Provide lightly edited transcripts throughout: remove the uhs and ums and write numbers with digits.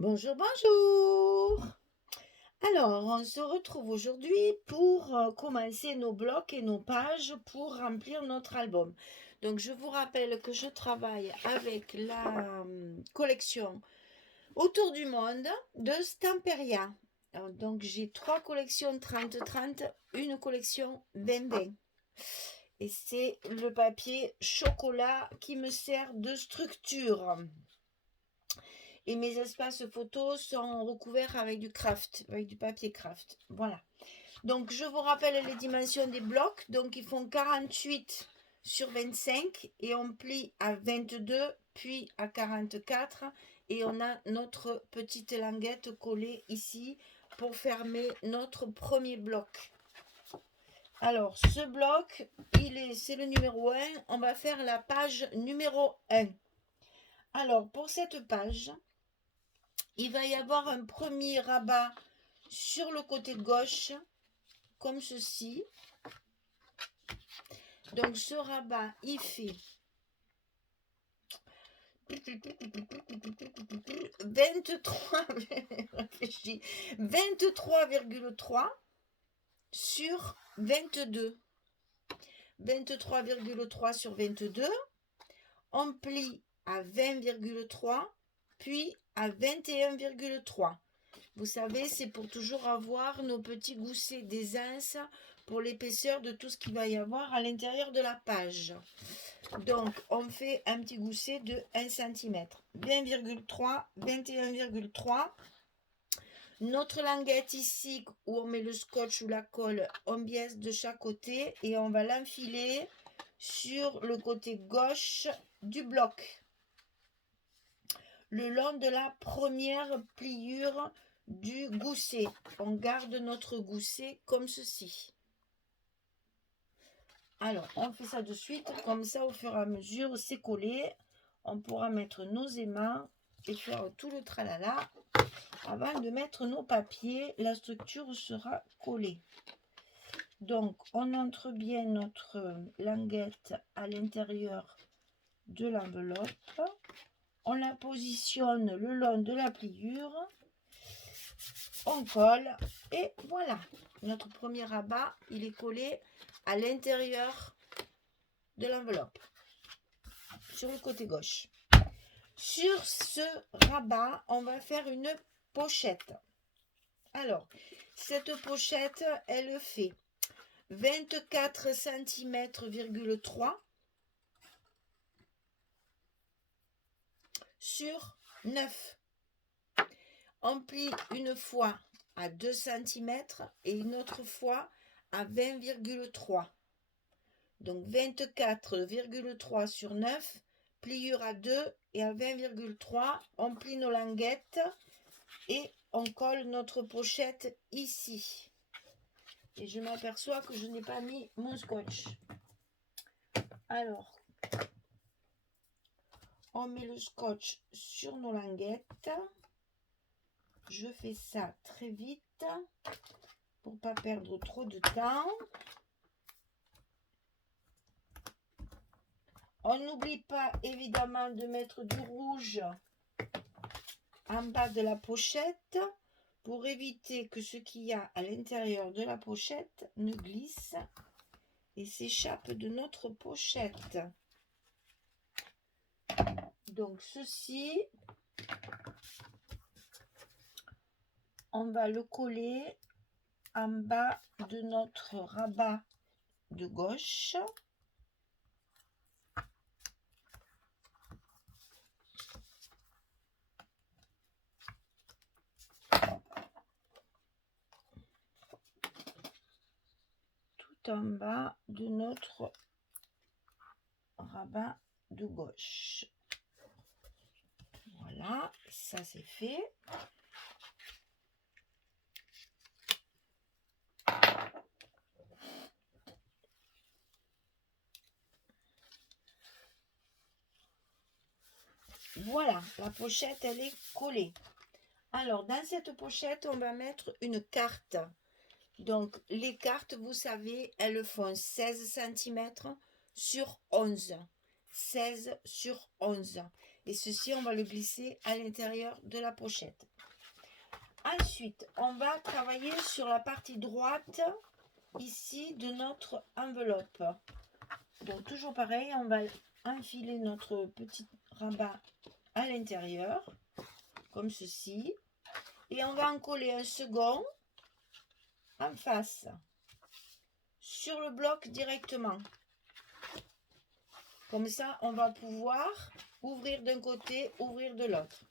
Bonjour, bonjour. Alors, on se retrouve aujourd'hui pour commencer nos blocs et nos pages pour remplir notre album. Donc, je vous rappelle que je travaille avec la collection Autour du monde de Stamperia. Donc, j'ai 3 collections 30-30, une collection 20-20. Et c'est le papier chocolat qui me sert de structure. Et mes espaces photos sont recouverts avec du craft, avec du papier craft. Voilà. Donc, je vous rappelle les dimensions des blocs. Donc, ils font 48 sur 25 et on plie à 22, puis à 44. Et on a notre petite languette collée ici pour fermer notre premier bloc. Alors, ce bloc, c'est le numéro 1. On va faire la page numéro 1. Alors, pour cette page, il va y avoir un premier rabat sur le côté gauche, comme ceci. Donc ce rabat, il fait 23,3 sur 22. 23,3 sur 22. On plie à 20,3, puis à 21,3. Vous savez, c'est pour toujours avoir nos petits goussets d'aisance pour l'épaisseur de tout ce qu'il va y avoir à l'intérieur de la page. Donc, on fait un petit gousset de 1 cm. 20,3, 21,3. Notre languette ici, où on met le scotch ou la colle, on biaise de chaque côté et on va l'enfiler sur le côté gauche du bloc, le long de la première pliure du gousset. On garde notre gousset comme ceci. Alors, on fait ça de suite, comme ça au fur et à mesure, c'est collé. On pourra mettre nos aimants et faire tout le tralala. Avant de mettre nos papiers, la structure sera collée. Donc, on entre bien notre languette à l'intérieur de l'enveloppe. On la positionne le long de la pliure. On colle et voilà. Notre premier rabat, il est collé à l'intérieur de l'enveloppe, sur le côté gauche. Sur ce rabat, on va faire une pochette. Alors, cette pochette, elle fait 24 cm,3 sur 9. On plie une fois à 2 cm et une autre fois à 20,3. Donc 24,3 sur 9, pliure à 2 et à 20,3, on plie nos languettes et on colle notre pochette ici. Et je m'aperçois que je n'ai pas mis mon scotch. Alors, on met le scotch sur nos languettes. Je fais ça très vite pour ne pas perdre trop de temps. On n'oublie pas évidemment de mettre du rouge en bas de la pochette pour éviter que ce qu'il y a à l'intérieur de la pochette ne glisse et s'échappe de notre pochette. Donc ceci, on va le coller en bas de notre rabat de gauche. Tout en bas de notre rabat de gauche. Voilà, ça c'est fait. Voilà, la pochette, elle est collée. Alors, dans cette pochette, on va mettre une carte. Donc, les cartes, vous savez, elles font 16 cm sur 11. 16 sur 11. Et ceci, on va le glisser à l'intérieur de la pochette. Ensuite, on va travailler sur la partie droite, ici, de notre enveloppe. Donc, toujours pareil, on va enfiler notre petit rabat à l'intérieur, comme ceci. Et on va en coller un second en face, sur le bloc directement. Comme ça, on va pouvoir ouvrir d'un côté, ouvrir de l'autre.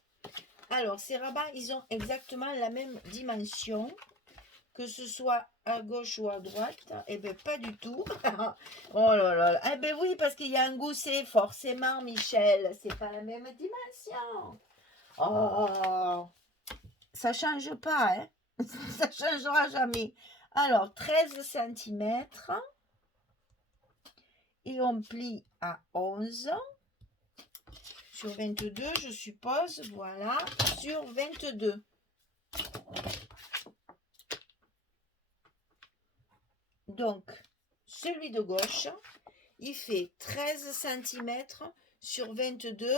Alors, ces rabats, ils ont exactement la même dimension, que ce soit à gauche ou à droite. Eh bien, pas du tout. Oh là là. Eh bien oui, parce qu'il y a un gousset, forcément, Michel. C'est pas la même dimension. Oh, ça change pas, hein. Ça changera jamais. Alors, 13 cm. Et on plie à 11. Sur 22, je suppose. Voilà, sur 22. Donc, celui de gauche, il fait 13 cm sur 22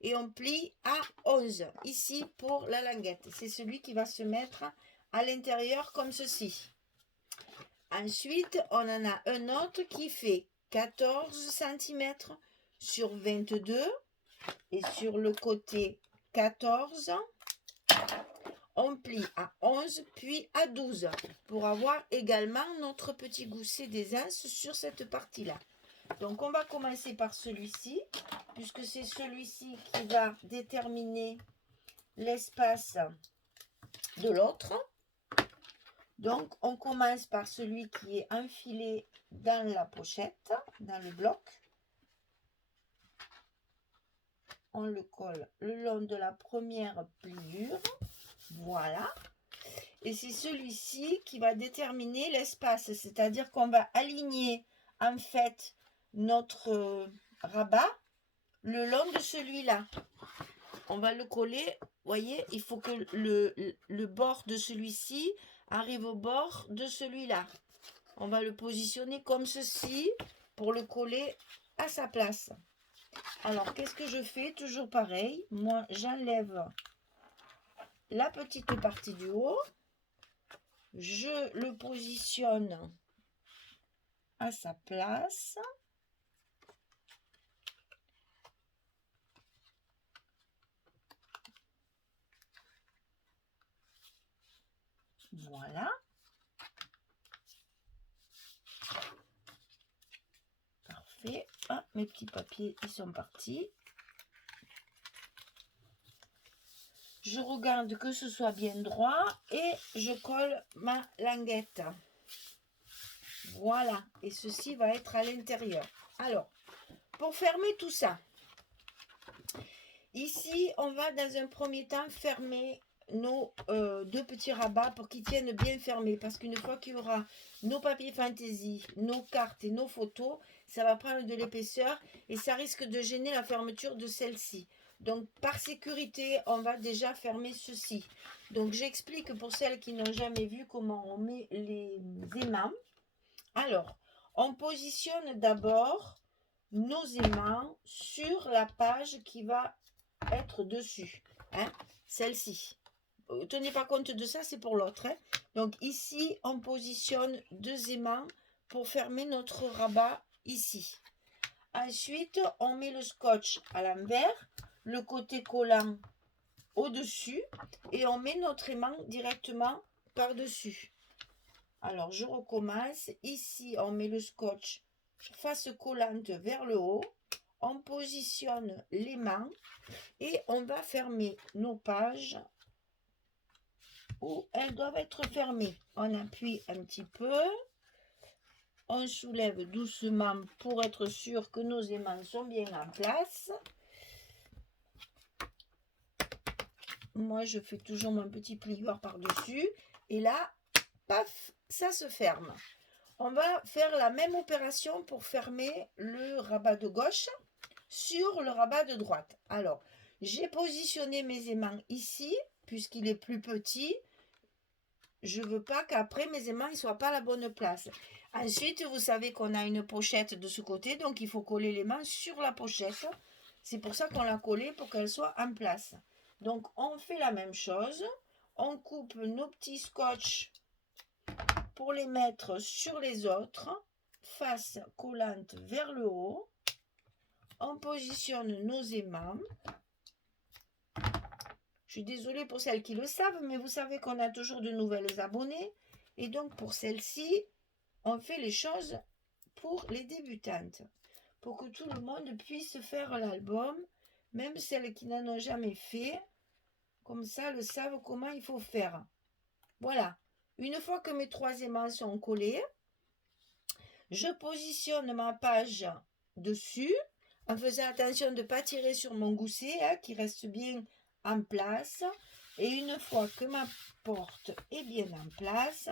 et on plie à 11. Ici, pour la languette. C'est celui qui va se mettre à l'intérieur comme ceci. Ensuite, on en a un autre qui fait 14 cm sur 22 et sur le côté 14, on plie à 11 puis à 12 pour avoir également notre petit gousset d'aisance sur cette partie-là. Donc on va commencer par celui-ci, puisque c'est celui-ci qui va déterminer l'espace de l'autre. Donc on commence par celui qui est enfilé dans la pochette, dans le bloc. On le colle le long de la première pliure. Voilà. Et c'est celui-ci qui va déterminer l'espace, c'est-à-dire qu'on va aligner en fait notre rabat le long de celui-là. On va le coller, vous voyez, il faut que le bord de celui-ci arrive au bord de celui-là. On va le positionner comme ceci pour le coller à sa place. Alors, qu'est-ce que je fais? Toujours pareil, moi j'enlève la petite partie du haut. Je le positionne à sa place. Voilà. Parfait. Ah, mes petits papiers, ils sont partis. Je regarde que ce soit bien droit et je colle ma languette. Voilà. Et ceci va être à l'intérieur. Alors, pour fermer tout ça, ici, on va dans un premier temps fermer nos deux petits rabats pour qu'ils tiennent bien fermés. Parce qu'une fois qu'il y aura nos papiers fantaisie, nos cartes et nos photos, ça va prendre de l'épaisseur et ça risque de gêner la fermeture de celle-ci. Donc, par sécurité, on va déjà fermer ceci. Donc, j'explique pour celles qui n'ont jamais vu comment on met les aimants. Alors, on positionne d'abord nos aimants sur la page qui va être dessus. Hein, celle-ci. Tenez pas compte de ça, c'est pour l'autre. Hein. Donc, ici, on positionne deux aimants pour fermer notre rabat ici. Ensuite, on met le scotch à l'envers, le côté collant au-dessus et on met notre aimant directement par-dessus. Alors, je recommence. Ici, on met le scotch face collante vers le haut. On positionne l'aimant et on va fermer nos pages où elles doivent être fermées. On appuie un petit peu. On soulève doucement pour être sûr que nos aimants sont bien en place. Moi, je fais toujours mon petit plieur par-dessus. Et là, paf, ça se ferme. On va faire la même opération pour fermer le rabat de gauche sur le rabat de droite. Alors, j'ai positionné mes aimants ici, puisqu'il est plus petit. Je ne veux pas qu'après mes aimants ne soient pas à la bonne place. Ensuite, vous savez qu'on a une pochette de ce côté, donc il faut coller les mains sur la pochette C'est pour ça qu'on l'a collée, pour qu'elle soit en place. Donc, on fait la même chose. On coupe nos petits scotch pour les mettre sur les autres, face collante vers le haut. On positionne nos aimants. Je suis désolée pour celles qui le savent, mais vous savez qu'on a toujours de nouvelles abonnées. Et donc, pour celles-ci, on fait les choses pour les débutantes. Pour que tout le monde puisse faire l'album, même celles qui n'en ont jamais fait. Comme ça, elles savent comment il faut faire. Voilà. Une fois que mes 3 aimants sont collés, je positionne ma page dessus, en faisant attention de ne pas tirer sur mon gousset, hein, qui reste bien en place. Et une fois que ma porte est bien en place,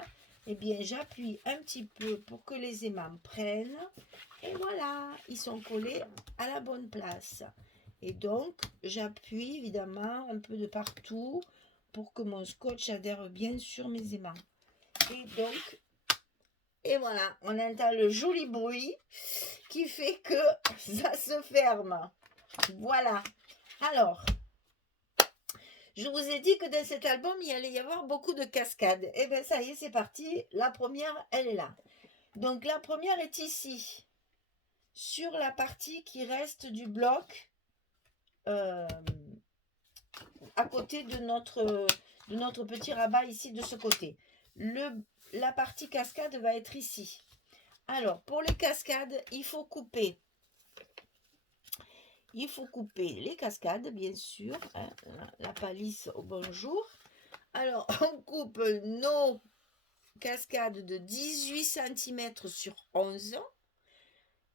eh bien j'appuie un petit peu pour que les aimants prennent. Et voilà, ils sont collés à la bonne place. Et donc, j'appuie évidemment un peu de partout pour que mon scotch adhère bien sur mes aimants. Et donc, et voilà, on entend le joli bruit qui fait que ça se ferme. Voilà. Alors, je vous ai dit que dans cet album, il allait y avoir beaucoup de cascades. Et bien, ça y est, c'est parti. La première, elle est là. Donc, la première est ici, sur la partie qui reste du bloc, à côté de notre petit rabat ici, de ce côté. La partie cascade va être ici. Alors, pour les cascades, il faut couper les cascades, bien sûr. Hein, la palisse au bonjour. Alors, on coupe nos cascades de 18 cm sur 11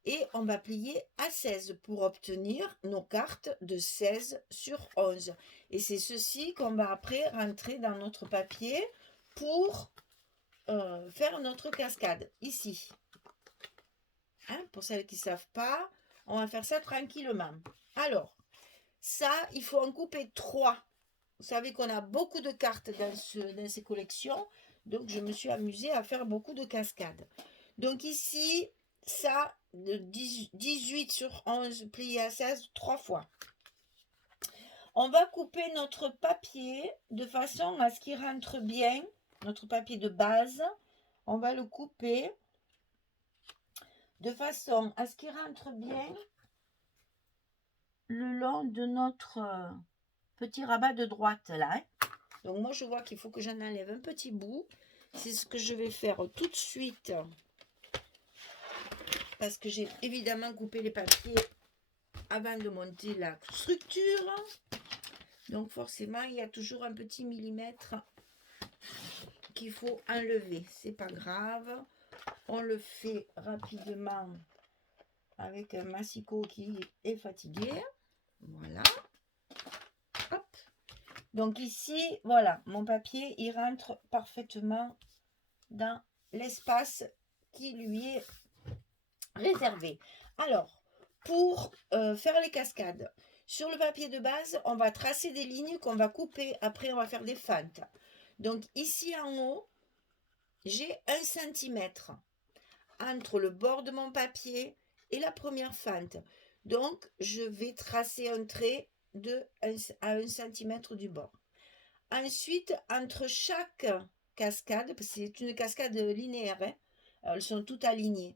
et on va plier à 16 pour obtenir nos cartes de 16 sur 11. Et c'est ceci qu'on va après rentrer dans notre papier pour faire notre cascade ici. Hein, pour celles qui ne savent pas, on va faire ça tranquillement. Alors, ça, il faut en couper 3. Vous savez qu'on a beaucoup de cartes dans ces collections, donc je me suis amusée à faire beaucoup de cascades. Donc ici, ça, de 18 sur 11 plié à 16, 3 fois. On va couper notre papier de façon à ce qu'il rentre bien, notre papier de base. On va le couper de façon à ce qu'il rentre bien le long de notre petit rabat de droite là. Donc moi je vois qu'il faut que j'en enlève un petit bout. C'est ce que je vais faire tout de suite. Parce que j'ai évidemment coupé les papiers avant de monter la structure. Donc forcément il y a toujours un petit millimètre qu'il faut enlever. C'est pas grave. On le fait rapidement avec un massicot qui est fatigué. Voilà. Hop. Donc ici, voilà, mon papier, il rentre parfaitement dans l'espace qui lui est réservé. Alors, pour faire les cascades, sur le papier de base, on va tracer des lignes qu'on va couper. Après, on va faire des fentes. Donc ici en haut, j'ai 1 cm entre le bord de mon papier et la première fente. Donc, je vais tracer un trait à 1 cm du bord. Ensuite, entre chaque cascade, parce que c'est une cascade linéaire, hein, elles sont toutes alignées,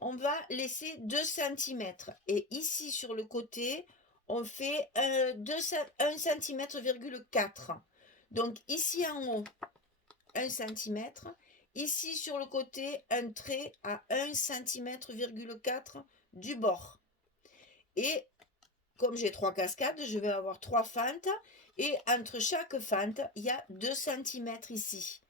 on va laisser 2 cm. Et ici, sur le côté, on fait 1 cm,4 cm. Donc, ici en haut, 1 cm. Ici, sur le côté, un trait à 1 cm,4 cm du bord. Et comme j'ai 3 cascades, je vais avoir 3 fentes. Et entre chaque fente, il y a 2 cm ici.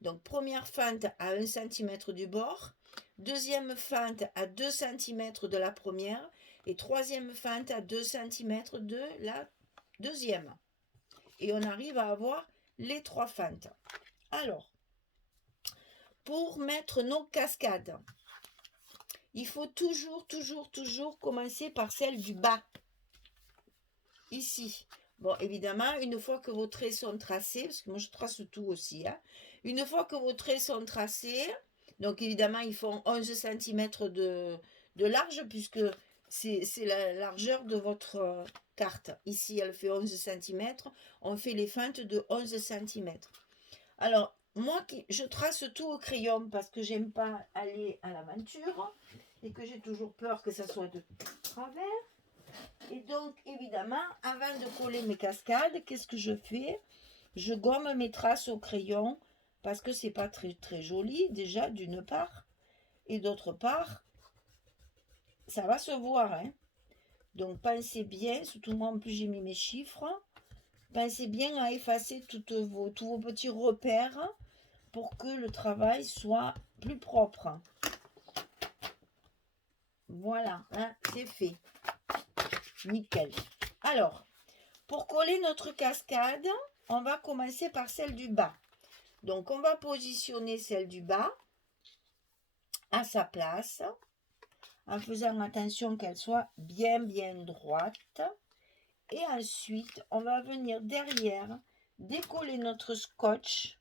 Donc, première fente à 1 cm du bord. Deuxième fente à 2 cm de la première. Et troisième fente à 2 cm de la deuxième. Et on arrive à avoir les 3 fentes. Alors, pour mettre nos cascades, il faut toujours commencer par celle du bas. Ici. Bon, évidemment, une fois que vos traits sont tracés, parce que moi je trace tout aussi, hein, une fois que vos traits sont tracés, donc évidemment ils font 11 cm de large, puisque c'est la largeur de votre carte. Ici, elle fait 11 cm. On fait les feintes de 11 cm. Alors, moi, je trace tout au crayon parce que j'aime pas aller à l'aventure et que j'ai toujours peur que ça soit de travers. Et donc, évidemment, avant de coller mes cascades, qu'est-ce que je fais? Je gomme mes traces au crayon parce que c'est pas très, très joli, déjà, d'une part. Et d'autre part, ça va se voir, hein. Donc, pensez bien, surtout moi, en plus, j'ai mis mes chiffres. Pensez bien à effacer tous vos petits repères pour que le travail soit plus propre. Voilà, hein, c'est fait. Nickel. Alors, pour coller notre cascade, on va commencer par celle du bas. Donc, on va positionner celle du bas à sa place, en faisant attention qu'elle soit bien droite. Et ensuite, on va venir derrière décoller notre scotch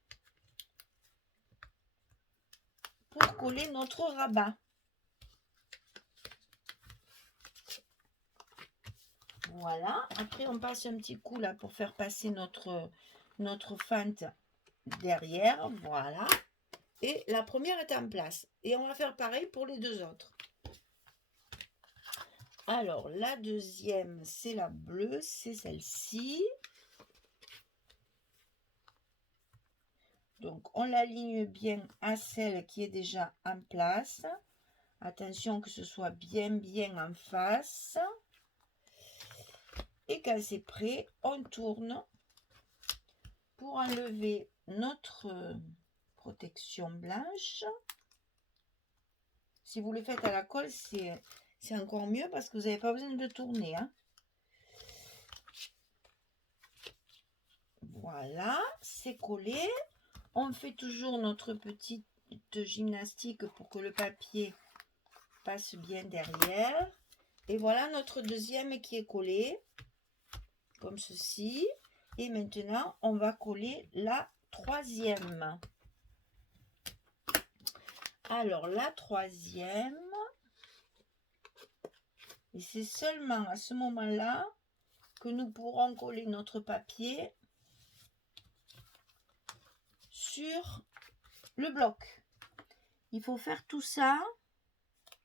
pour coller notre rabat. Voilà, après on passe un petit coup là pour faire passer notre fente derrière, voilà. Et la première est en place. Et on va faire pareil pour les deux autres. Alors, la deuxième, c'est la bleue, c'est celle-ci. Donc, on l'aligne bien à celle qui est déjà en place. Attention que ce soit bien en face. Et quand c'est prêt, on tourne pour enlever notre protection blanche. Si vous le faites à la colle, c'est encore mieux parce que vous n'avez pas besoin de tourner, hein. Voilà, c'est collé. On fait toujours notre petite gymnastique pour que le papier passe bien derrière. Et voilà notre deuxième qui est collé, comme ceci. Et maintenant, on va coller la troisième. Alors, la troisième, et c'est seulement à ce moment-là que nous pourrons coller notre papier sur le bloc. Il faut faire tout ça.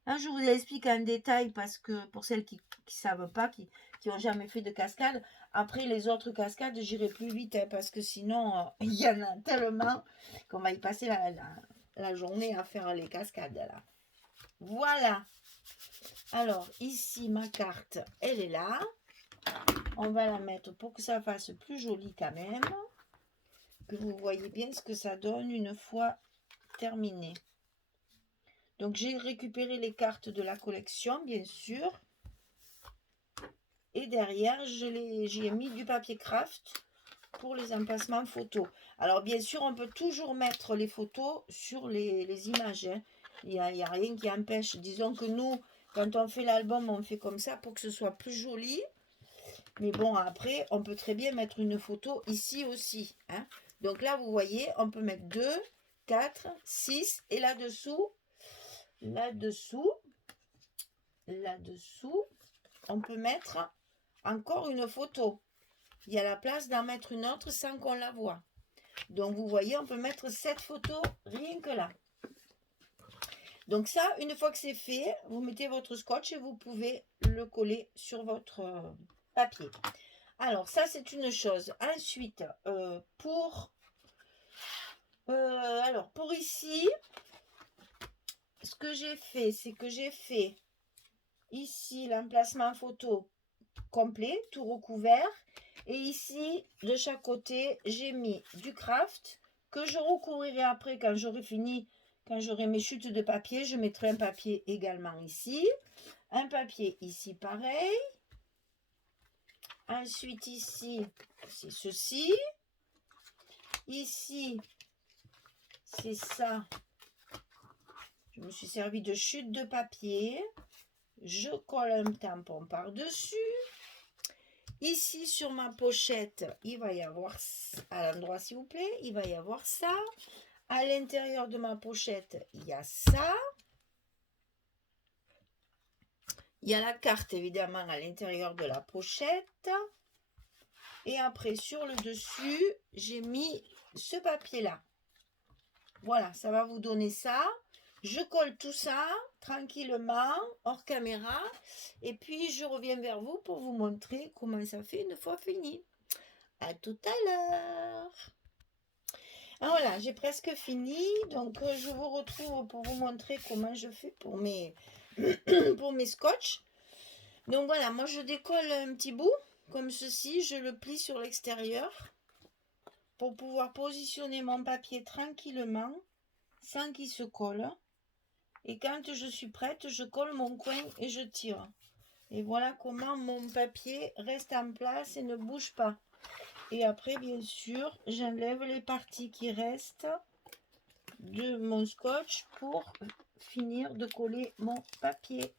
Là, je vous explique en détail parce que pour celles qui ne savent pas, qui n'ont jamais fait de cascade, après les autres cascades, j'irai plus vite hein, parce que sinon, il y en a tellement qu'on va y passer la journée à faire les cascades. Là. Voilà. Alors, ici, ma carte, elle est là. On va la mettre pour que ça fasse plus joli quand même. Que vous voyez bien ce que ça donne une fois terminé. Donc, j'ai récupéré les cartes de la collection, bien sûr. Et derrière, j'y ai mis du papier craft pour les emplacements photos. Alors, bien sûr, on peut toujours mettre les photos sur les images. Hein. Il n'y a rien qui empêche. Disons que nous, quand on fait l'album, on fait comme ça pour que ce soit plus joli. Mais bon, après, on peut très bien mettre une photo ici aussi. Hein. Donc là, vous voyez, on peut mettre 2, 4, 6 et là-dessous, on peut mettre encore une photo. Il y a la place d'en mettre une autre sans qu'on la voie. Donc vous voyez, on peut mettre 7 photos rien que là. Donc ça, une fois que c'est fait, vous mettez votre scotch et vous pouvez le coller sur votre papier. Alors ça, c'est une chose. Ensuite, pour ici, ce que j'ai fait, c'est que j'ai fait ici l'emplacement photo complet, tout recouvert. Et ici, de chaque côté, j'ai mis du craft que je recouvrirai après quand j'aurai fini, quand j'aurai mes chutes de papier. Je mettrai un papier également ici. Un papier ici pareil. Ensuite ici, c'est ceci. Ici, c'est ça. Je me suis servi de chute de papier. Je colle un tampon par-dessus. Ici, sur ma pochette, il va y avoir, à l'endroit s'il vous plaît, il va y avoir ça. À l'intérieur de ma pochette, il y a ça. Il y a la carte évidemment à l'intérieur de la pochette. Et après sur le dessus, j'ai mis ce papier-là. Voilà, ça va vous donner ça. Je colle tout ça tranquillement, hors caméra. Et puis je reviens vers vous pour vous montrer comment ça fait une fois fini. À tout à l'heure. Voilà, j'ai presque fini. Donc je vous retrouve pour vous montrer comment je fais pour mes, pour mes scotch. Donc voilà, moi je décolle un petit bout comme ceci, je le plie sur l'extérieur pour pouvoir positionner mon papier tranquillement sans qu'il se colle. Et quand je suis prête, je colle mon coin et je tire. Et voilà comment mon papier reste en place et ne bouge pas. Et après, bien sûr, j'enlève les parties qui restent de mon scotch pour finir de coller mon papier.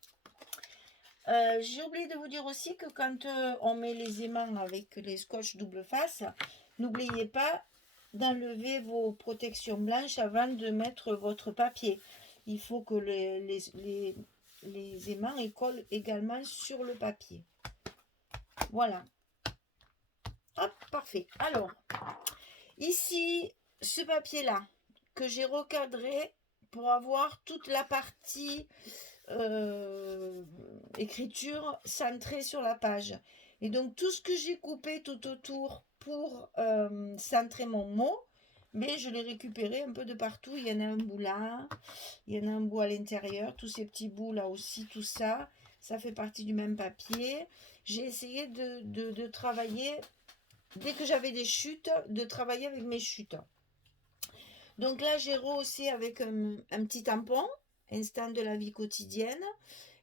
J'ai oublié de vous dire aussi que quand on met les aimants avec les scotch double face, n'oubliez pas d'enlever vos protections blanches avant de mettre votre papier. Il faut que les aimants collent également sur le papier. Voilà. Hop, parfait. Alors, ici, ce papier-là, que j'ai recadré pour avoir toute la partie écriture centrée sur la page. Et donc tout ce que j'ai coupé tout autour pour centrer mon mot, mais je l'ai récupéré un peu de partout. Il y en a un bout là, il y en a un bout à l'intérieur, tous ces petits bouts là aussi, tout ça, ça fait partie du même papier. J'ai essayé de travailler, dès que j'avais des chutes, de travailler avec mes chutes. Donc là, j'ai rehaussé avec un petit tampon, instant de la vie quotidienne.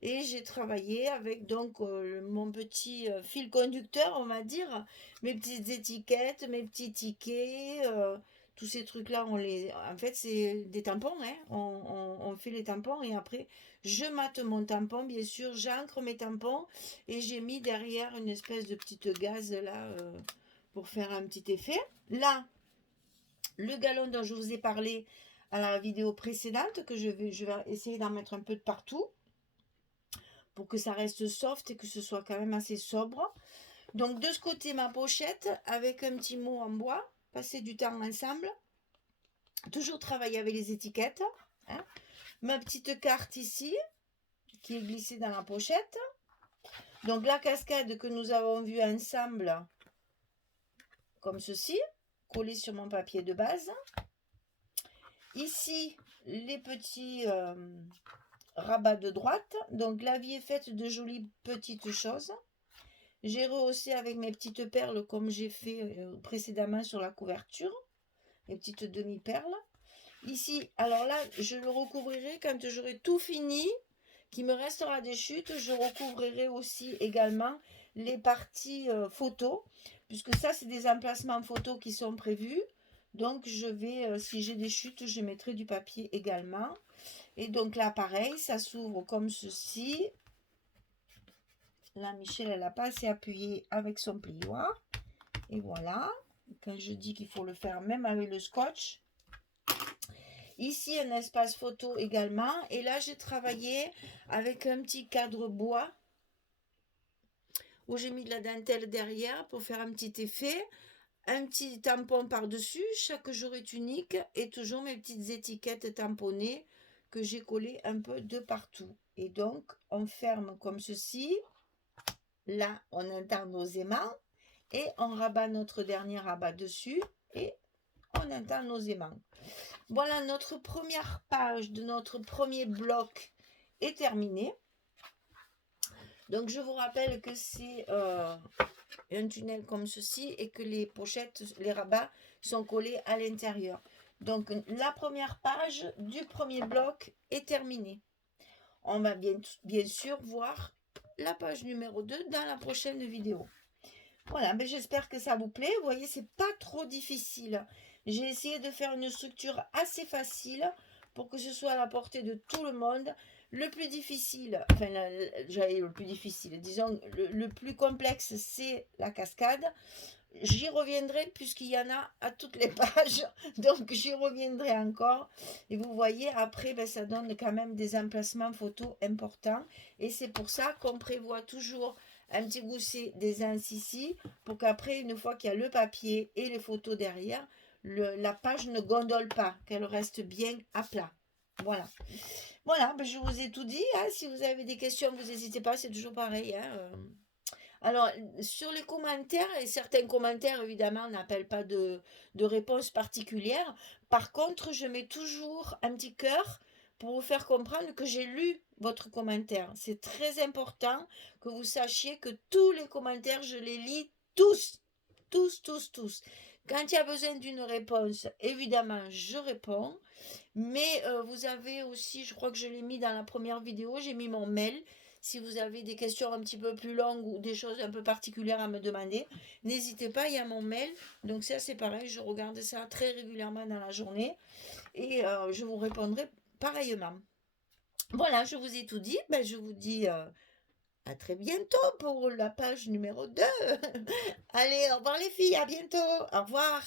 Et j'ai travaillé avec donc mon petit fil conducteur, on va dire, mes petites étiquettes, mes petits tickets, tous ces trucs-là, en fait, c'est des tampons, hein. On fait les tampons et après, je mate mon tampon, bien sûr, j'encre mes tampons et j'ai mis derrière une espèce de petite gaze là pour faire un petit effet. Là, le galon dont je vous ai parlé à la vidéo précédente, que je vais essayer d'en mettre un peu de partout pour que ça reste soft et que ce soit quand même assez sobre. Donc de ce côté, ma pochette avec un petit mot en bois, passer du temps ensemble, toujours travailler avec les étiquettes, hein. Ma petite carte ici qui est glissée dans la pochette. Donc la cascade que nous avons vue ensemble comme ceci, collée sur mon papier de base. Ici les petits rabat de droite. Donc la vie est faite de jolies petites choses. J'ai rehaussé avec mes petites perles comme j'ai fait précédemment sur la couverture. Les petites demi-perles. Ici, alors là, je le recouvrirai quand j'aurai tout fini, qu'il me restera des chutes. Je recouvrirai aussi également les parties photos, puisque ça, c'est des emplacements photos qui sont prévus. Donc, je vais, si j'ai des chutes, je mettrai du papier également. Et donc là, pareil, ça s'ouvre comme ceci. Là, Michel, elle n'a pas assez appuyé avec son plioir. Et voilà. Quand je dis qu'il faut le faire même avec le scotch. Ici, un espace photo également. Et là, j'ai travaillé avec un petit cadre bois où j'ai mis de la dentelle derrière pour faire un petit effet. Un petit tampon par-dessus. Chaque jour est unique. Et toujours mes petites étiquettes tamponnées que j'ai collées un peu de partout. Et donc, on ferme comme ceci. Là, on entend nos aimants. Et on rabat notre dernier rabat dessus. Et on entend nos aimants. Voilà, notre première page de notre premier bloc est terminée. Donc, je vous rappelle que c'est un tunnel comme ceci et que les pochettes, les rabats sont collés à l'intérieur. Donc, la première page du premier bloc est terminée. On va bien sûr voir la page numéro 2 dans la prochaine vidéo. Voilà, mais j'espère que ça vous plaît. Vous voyez, c'est pas trop difficile. J'ai essayé de faire une structure assez facile pour que ce soit à la portée de tout le monde. Le plus difficile, enfin, le plus difficile, disons, le plus complexe, c'est la cascade. J'y reviendrai puisqu'il y en a à toutes les pages, donc j'y reviendrai encore. Et vous voyez, après, ben, ça donne quand même des emplacements photos importants. Et c'est pour ça qu'on prévoit toujours un petit gousset des incisives pour qu'après, une fois qu'il y a le papier et les photos derrière, la page ne gondole pas, qu'elle reste bien à plat. Voilà. Voilà, ben, je vous ai tout dit, hein. Si vous avez des questions, vous n'hésitez pas, c'est toujours pareil, hein. Alors, sur les commentaires, et certains commentaires, évidemment, n'appellent pas de réponse particulière. Par contre, je mets toujours un petit cœur pour vous faire comprendre que j'ai lu votre commentaire. C'est très important que vous sachiez que tous les commentaires, je les lis tous. Tous, tous, tous. Quand il y a besoin d'une réponse, évidemment, je réponds. Mais vous avez aussi, je crois que je l'ai mis dans la première vidéo, j'ai mis mon mail. Si vous avez des questions un petit peu plus longues ou des choses un peu particulières à me demander, n'hésitez pas, il y a mon mail. Donc ça c'est pareil, je regarde ça très régulièrement dans la journée et je vous répondrai pareillement. Voilà, je vous ai tout dit. Ben, je vous dis à très bientôt pour la page numéro 2. Allez, au revoir les filles, à bientôt. Au revoir.